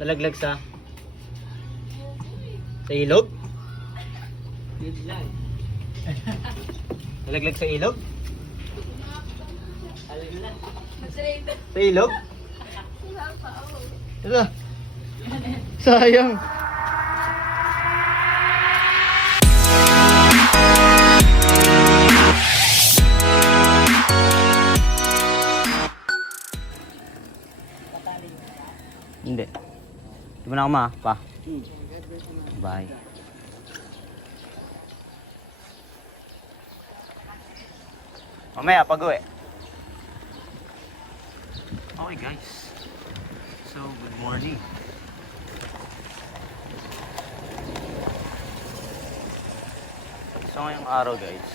Nalaglag sa ilog? Nalaglag sa ilog? Sa ilog? Ito. Sayang. Hindi. Di mo na ako pa. Bye. Mamaya pag-uwi. Okay guys. So, good morning. So, ngayong araw guys,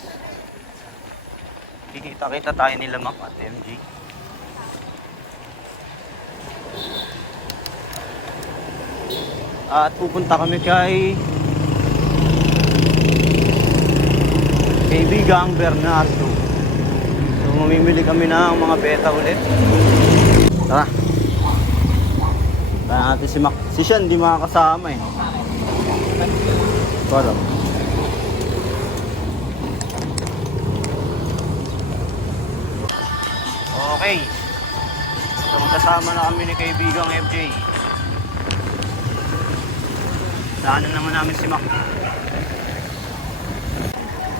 kikita-kita tayo nila Mac at MG. At pupunta kami kay kaibigang Bernardo. So mamimili kami ng mga beta ulit. Tara. Kaya natin si Mac. Si Sean di makakasama eh. Ito lang. Okay. So magkasama na kami ni kaibigang FJ. Daanan naman namin si Mac.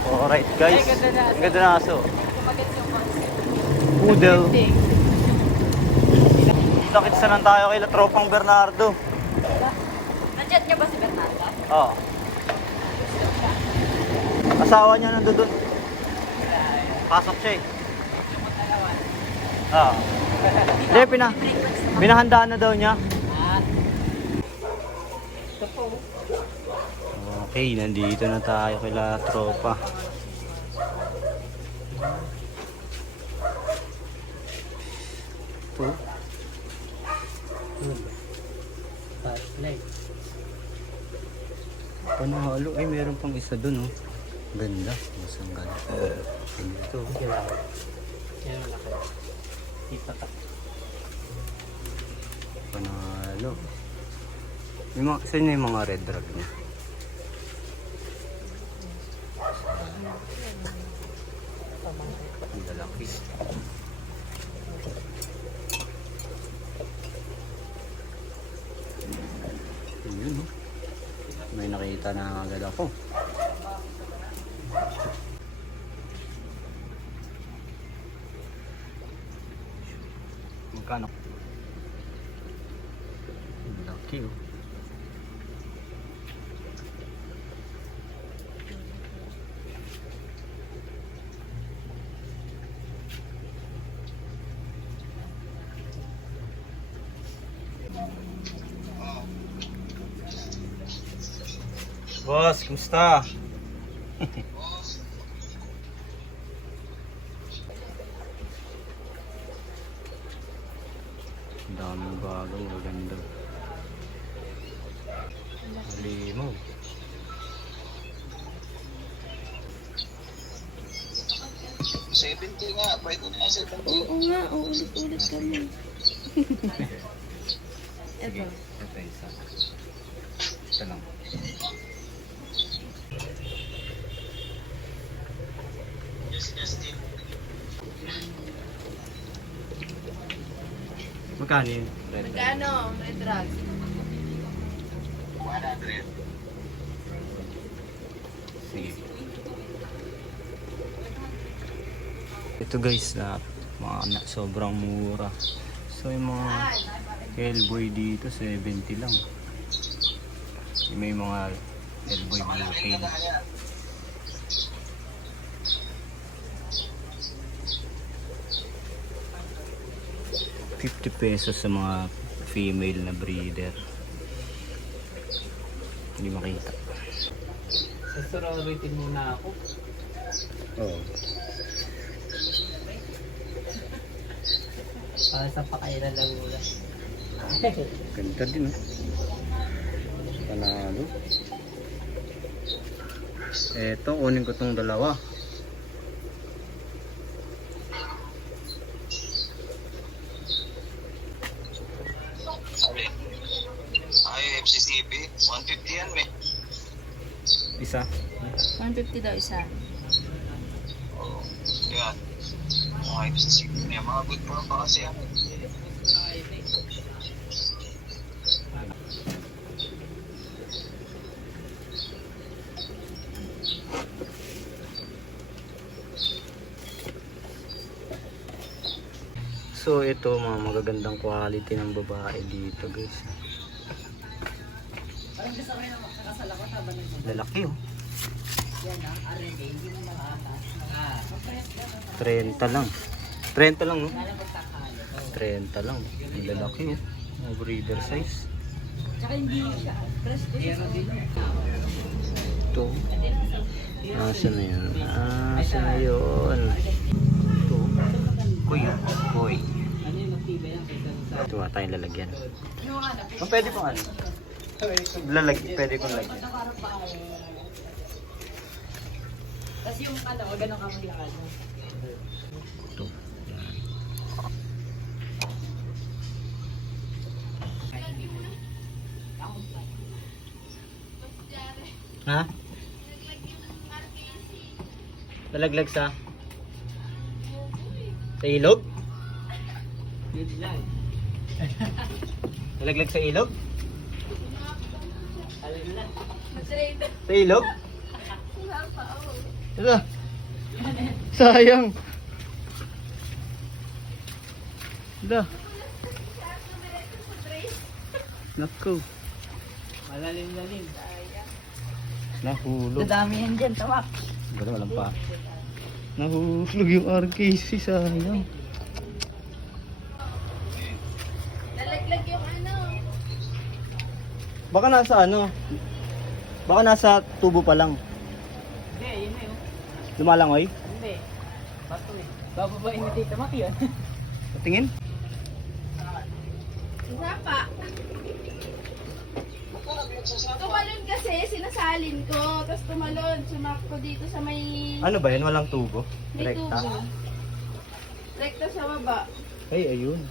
Alright guys. Ang ganda na aso. Poodle. Kita-kits na lang tayo kay tropang Bernardo. Nandiyan niya ba si Bernardo? Oo. Asawa niya nandun. Pasok siya eh. Oo. Hindi, pinahandaan na daw niya. Okay, nandito na tayo kila tropa. Panalo, ay meron pang isa dun oh. Ganda, masang ganda. Dito. Yan ang laki. Ipatak. Panalo. Saan yung mga red drag niya? Ang lalaki. Yun oh. May nakita na agad ako. Magkano? Laki oh. Boss, kumusta? Ang daming bago, maganda. Limaw. $70 nga, pwede na $70. Oo nga, ulit-ulit kami. Sige, ito isa. Ito lang. Magkano yun? Magkano? Red drag. 100. Sige. Ito guys na sobrang mura. So yung mga Hellboy dito 70 lang. May mga Hellboy blue tail. 50 pesos sa mga female na breeder. Hindi makita. Sororitin muna ako. Oo. Para sa pakailan lang muna. Ganda din oh. Panalo. Eto, kunin ko tong dalawa. isa. 150 daw isa. Yan. Okay, sa siguro niya. Mga good form pa kasi yan. So ito mga magagandang quality ng babae dito guys. Lalaki oh. 30 lang. 30 lang no? 30 lang. Ang lalaki oh. Ang breeder size. Ito. Asa na yun? Asa na yun? Ito. Kuy. Kuy. Ito nga tayong lalagyan. Oh, pwede pong ano? Pwede kong lagyan. Tapos yung ano, ganun ka maglakad mo. Ito. Ha? Nalaglag sa? Sa ilog? Nalaglag sa ilog? Sa ilog? Ito. Sayang. Ito. Naku. Malalim-lalim. Nahulog. Dadami yan dyan, tamak. Ba't walang pa? Nahulog yung RKC, sayang. Nalaglag yung ano. Baka nasa ano? Baka nasa tubo pa lang. Hindi, yun na yun. Lumalangoy? Hindi. Bato eh. Bababain mo dito, Mak yun. Tingin? Isa pa. Tumalon kasi, sinasalin ko. Tapos tumalon, sumakto dito sa may... Ano ba yan? Walang tubo? May Rekta? tubo. Rekta sa baba. Ay, ayun.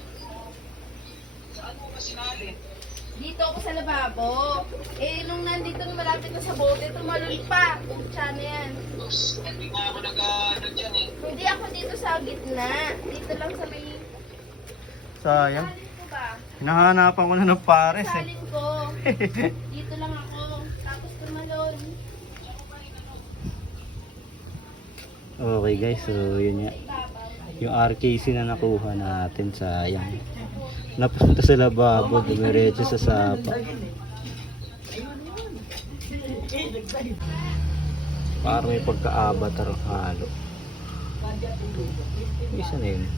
Dito ako sa lababo. Eh, nung nandito nung malapit na sa bote, tumalon pa. Pucha na yan. Hindi nga ako nag-ano dyan eh. Hindi ako dito sa gitna. Dito lang sa may... Sayang. Salin ko ba? Hinahanapan ko na ng pares eh. Salin ko. Dito lang ako. Tapos tumalon. Okay guys, so yun nga. Yung RKC na nakuha natin, sayang. Napunta sa lababo, dumiretso sa sapa. Parang may pagka-avatar halo. Isa na yun.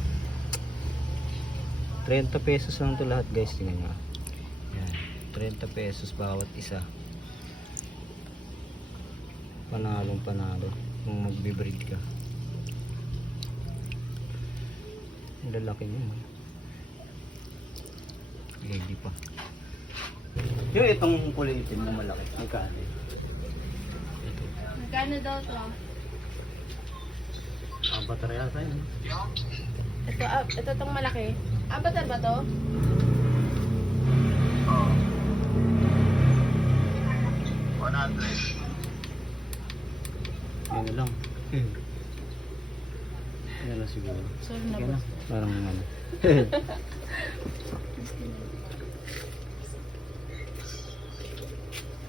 30 pesos lang ito lahat guys, tingnan nyo. Yan. 30 pesos bawat isa. Panalong panalo kung magbe-breed ka. Ang lalaki niya. Hindi pa. Yung itong kulay itim na malaki, magkano? Ito. Magkano daw to? Avatar yata yun. Ito tong malaki. Avatar ba to? Oh. 100. Yan lang. Yan na siguro. Sorry na Yan na. boss. Parang ano.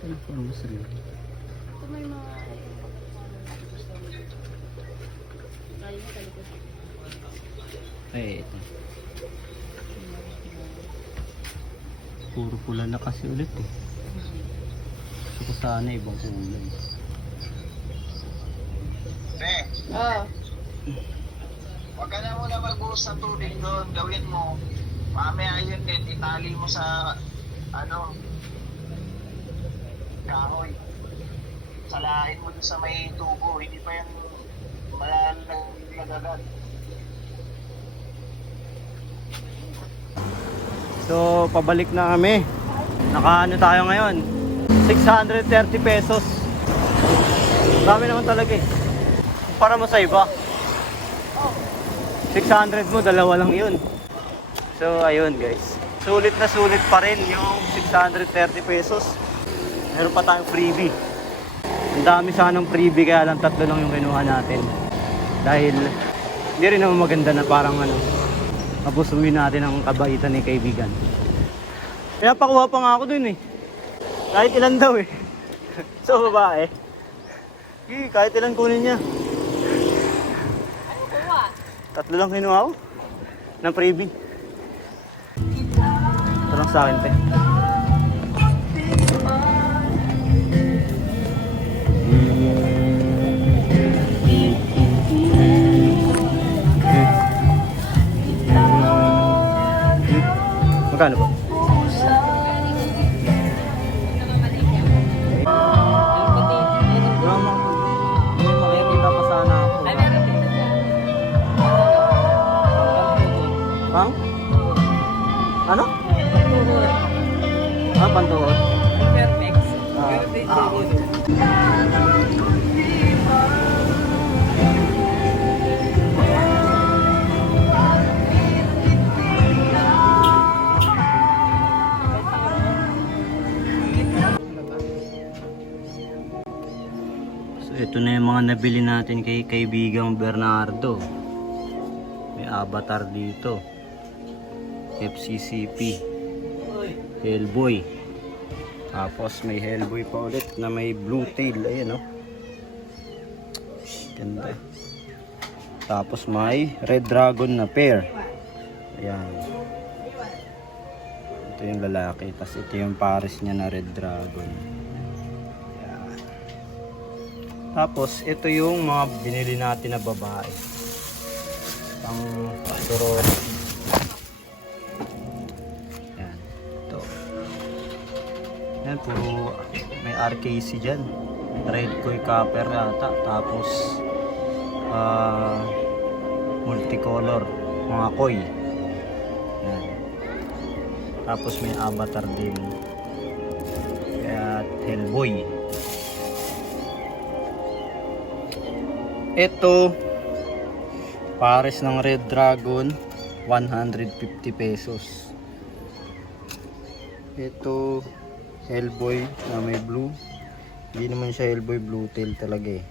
Ano parang masarili? Ito may mga... Ay, ito. Puro pula na kasi ulit eh. Gusto ko sana ibang kulay. Oh. Huwag ka na muna magbuhos ng tubig doon. Gawin mo. Mamaya yun din. Itali mo sa ano kahoy. Salahin mo doon sa may tubo. Hindi pa yan malalang agad. So, pabalik na kami. Nakaano tayo ngayon? 630 pesos. Dami naman talaga eh. Para mo sa iba. 600 mo, dalawa lang yun. So, ayun guys. Sulit na sulit pa rin yung 630 pesos. Meron pa tayong freebie. Ang dami sanang freebie kaya lang 3 lang yung kinuha natin. Dahil hindi rin naman maganda na parang ano, mapusumin natin ang kabaitan ni kaibigan. Kaya pakuha pa nga ako dun eh. Kahit ilan daw eh. So babae. Kahit ilan kunin niya. Ano kuha? 3 lang kinuha ko. Ng freebie. Ito lang sa akin, te. Magkano ba? May makikita pa sana ako. Ay, meron dito dyan. Pang? Ano? Pagtuhod. Pantuhod? Perfect. Ah. Meron dito. So ito na yung mga nabili natin kay kaibigang Bernardo. May avatar dito. FCCP. Hellboy. Tapos may Hellboy pa ulit na may blue tail. Ayan, oh. Ganda. Tapos may Red Dragon na pair. Ayan. Ito yung lalaki. Tapos ito yung pares niya na Red Dragon. Ayan. Tapos ito yung mga binili natin na babae. Pang sorority. Ayan. Ito. Ayan, puro may RKC dyan. Red Koi Copper yata. Tapos multicolor. Mga koi. Ayan. Tapos may avatar din. Kaya Hellboy. Ito pares ng Red Dragon 150 pesos. Ito Hellboy na may blue. Hindi naman siya Hellboy, blue tail talaga eh.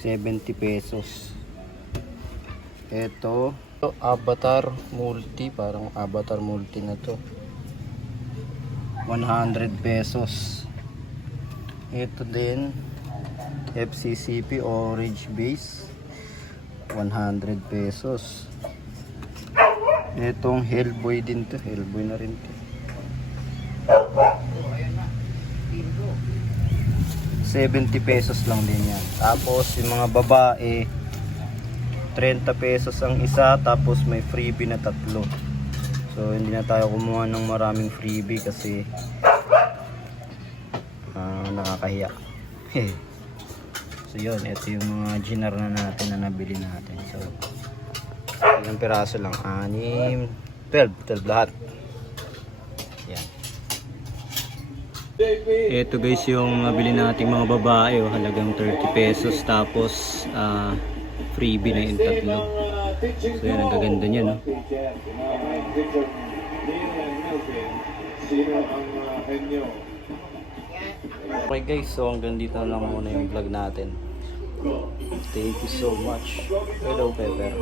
70 pesos. Ito Avatar Multi, parang Avatar Multi na to. 100 pesos. Ito din FCCP Orange Base, 100 pesos. Itong Hellboy din to, Hellboy na rin to. 70 pesos lang din yan. Tapos yung mga babae 30 pesos ang isa, tapos may freebie na 3. So hindi na tayo kumuha ng maraming freebie kasi nakakahiya. So yun, ito yung mga ginar na natin na nabili natin. So ilang piraso lang? 6, 12 lahat. Yan. Ito guys yung nabili nating mga babae, oh, halagang 30 pesos, tapos freebie na yung 3. So yan, ang gaganda niya, no? Okay guys, so hanggang dito na lang muna yung vlog natin. Thank you so much. Hello Pepper.